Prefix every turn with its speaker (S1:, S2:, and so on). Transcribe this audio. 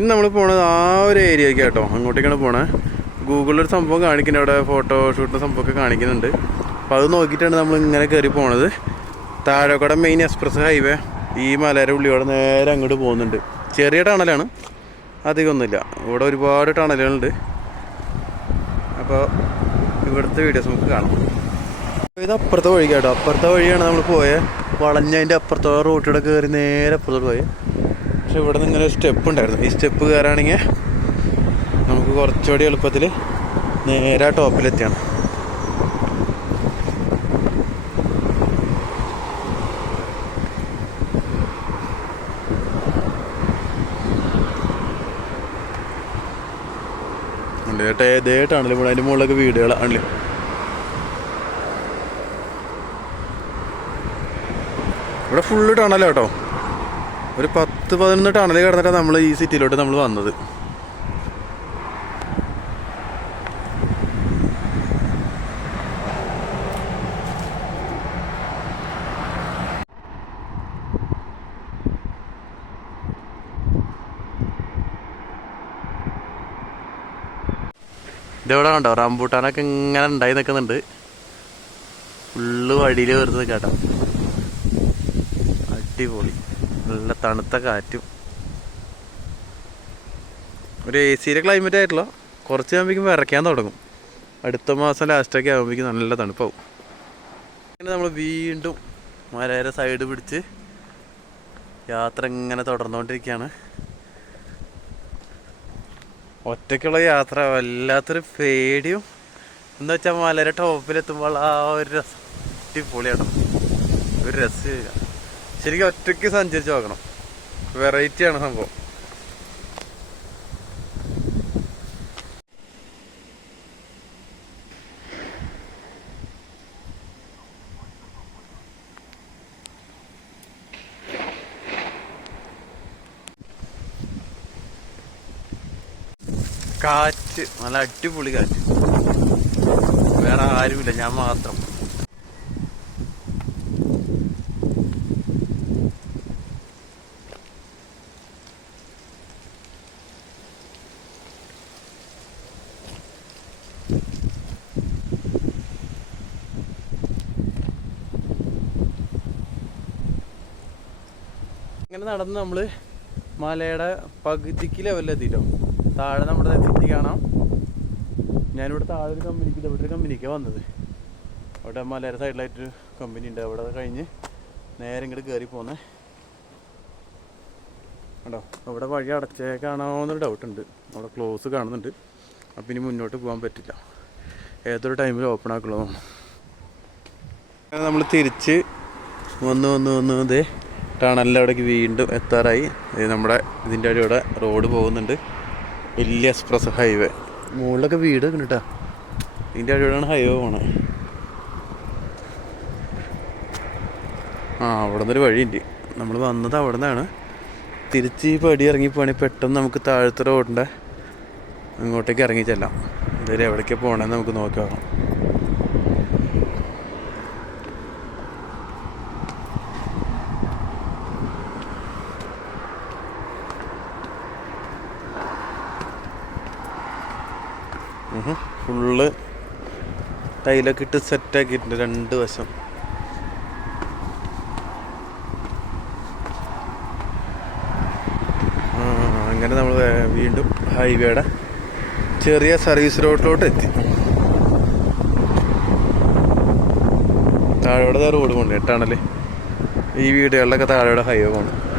S1: ഇന്ന് നമ്മൾ പോണത് ആ ഒരു ഏരിയയ്ക്ക് കേട്ടോ അങ്ങോട്ടേക്കാണ് പോണേ. ഗൂഗിളിൽ ഒരു സംഭവം കാണിക്കുന്നുണ്ട്. അവിടെ ഫോട്ടോ ഷൂട്ടിന്റെ സംഭവമൊക്കെ കാണിക്കുന്നുണ്ട്. അപ്പോൾ അത് നോക്കിയിട്ടാണ് നമ്മൾ ഇങ്ങനെ കയറി പോണത്. താഴെക്കട മെയിൻ എക്സ്പ്രസ് ഹൈവേ ഈ മലയുടെ ഉള്ളിയോടെ നേരെ അങ്ങോട്ട് പോകുന്നുണ്ട്. ചെറിയ ടണലാണ്. അധികമൊന്നുമില്ല. ഇവിടെ ഒരുപാട് ടണലുകളുണ്ട്. അപ്പോൾ ഇവിടുത്തെ വീഡിയോസ് നമുക്ക് കാണാം. ഇത് അപ്പുറത്തെ വഴി കേട്ടോ അപ്പുറത്തെ വഴിയാണ് നമ്മൾ പോയത് വളഞ്ഞതിന്റെ അപ്പുറത്തോ റോട്ടിലൂടെ കയറി നേരെ അപ്പുറത്തോട്ട് പോയത് പക്ഷെ ഇവിടെ നിന്ന് ഇങ്ങനെ ഒരു സ്റ്റെപ്പ് ഉണ്ടായിരുന്നു. ഈ സ്റ്റെപ്പ് കയറുകയാണെങ്കിൽ നമുക്ക് കുറച്ചുകൂടി എളുപ്പത്തിൽ നേരെ ടോപ്പിലെത്തിയാണ്. ചേട്ടാ ഇതേട്ടാണല്ലോ ഇവിടെ അതിന്റെ മുകളിലൊക്കെ വീടുകളാണല്ലേ ഇവിടെ ഫുള്ള് ടണലോ കേട്ടോ. ഒരു പത്ത് പതിനൊന്ന് ടണൽ കിടന്നിട്ടാണ് നമ്മൾ ഈ സിറ്റിയിലോട്ട് നമ്മൾ വന്നത്. ഇതെവിടെ കണ്ടോ? റംബൂട്ടാനൊക്കെ ഇങ്ങനെ ഉണ്ടായി നിൽക്കുന്നുണ്ട്. ഫുള്ള് വഴിയിൽ വരുന്നത് കേട്ടോ അടിപൊളി. നല്ല തണുത്ത കാറ്റും. ഒരു എ സിയിലെ ക്ലൈമറ്റ് ആയിട്ടുള്ള കുറച്ച് ആകുമ്പോഴേക്കും വിറയ്ക്കാൻ തുടങ്ങും. അടുത്ത മാസം ലാസ്റ്റൊക്കെ ആകുമ്പോഴേക്കും നല്ല തണുപ്പാവും. അങ്ങനെ നമ്മൾ വീണ്ടും മലയുടെ സൈഡ് പിടിച്ച് യാത്ര ഇങ്ങനെ തുടർന്നുകൊണ്ടിരിക്കുകയാണ്. ഒറ്റയ്ക്കുള്ള യാത്ര വല്ലാത്തൊരു പേടിയും. എന്ന് വെച്ചാൽ മലയുടെ ടോപ്പിലെത്തുമ്പോൾ ആ ഒരു രസം അടിപൊളിയാണ് ഒരു രസമില്ല. ശരിക്കും ഒറ്റയ്ക്ക് സഞ്ചരിച്ച് നോക്കണം. വെറൈറ്റി ആണ് സംഭവം. കാറ്റ് നല്ല അടിപൊളി കാറ്റ്. വേറെ ആരുമില്ല ഞാൻ മാത്രം. ഇങ്ങനെ നടന്ന് നമ്മൾ മലയുടെ പകുതിക്ക് ലെവലിലെത്തിട്ടോ താഴെ നമ്മുടെ സിറ്റി കാണാം. ഞാനിവിടെ താഴെ ഒരു കമ്പനിക്ക് ഇവിടെ ഒരു കമ്പനിക്കാണ് വന്നത്. അവിടെ മലയുടെ സൈഡിലായിട്ടൊരു കമ്പനി ഉണ്ട്. അവിടെ കഴിഞ്ഞ് നേരെ ഇങ്ങോട്ട് കയറി പോന്നെ. കണ്ടോ? അവിടെ വഴി അടച്ചേ കാണാമെന്നൊരു ഡൗട്ടുണ്ട് അവിടെ ക്ലോസ് കാണുന്നുണ്ട്. അപ്പം ഇനി മുന്നോട്ട് പോകാൻ പറ്റില്ല. ഏതൊരു ടൈമിൽ ഓപ്പൺ ആക്കുള്ളതാണ്. നമ്മൾ തിരിച്ച് വന്ന് വന്ന് വന്ന് ഇതേ ടണലിന്റെ അവിടേക്ക് വീണ്ടും എത്താറായി. നമ്മുടെ ഇതിന്റെ അടിയോടെ റോഡ് പോകുന്നുണ്ട്. വലിയ എക്സ്പ്രസ് ഹൈവേ. മുകളിലൊക്കെ വീട് കേട്ടോ. ഇതിന്റെ അടിയോടാണ് ഹൈവേ പോണേ. ആ അവിടെ നിന്നൊരു വഴിയുണ്ട്. നമ്മൾ വന്നത് അവിടെ നിന്നാണ് തിരിച്ച് ഈ പടി ഇറങ്ങിപ്പോവാണെങ്കിൽ പെട്ടെന്ന് നമുക്ക് താഴത്തെ റോഡിന്റെ അങ്ങോട്ടേക്ക് ഇറങ്ങി ചെല്ലാം. ഇതുവരെ എവിടേക്കാണ് പോകണമെന്ന് നമുക്ക് നോക്കാം. ഫുള്ള് ടൈലൊക്കെ ഇട്ട് സെറ്റാക്കിയിട്ടുണ്ട് രണ്ട് വശം. അങ്ങനെ നമ്മൾ വീണ്ടും ഹൈവേയുടെ ചെറിയ സർവീസ് റോഡിലോട്ട് എത്തി. താഴോടെ റോഡ് പോകണ്ടേ എട്ടാണല്ലേ? ഈ വീടുകളിലൊക്കെ താഴോടെ ഹൈവേ പോകണം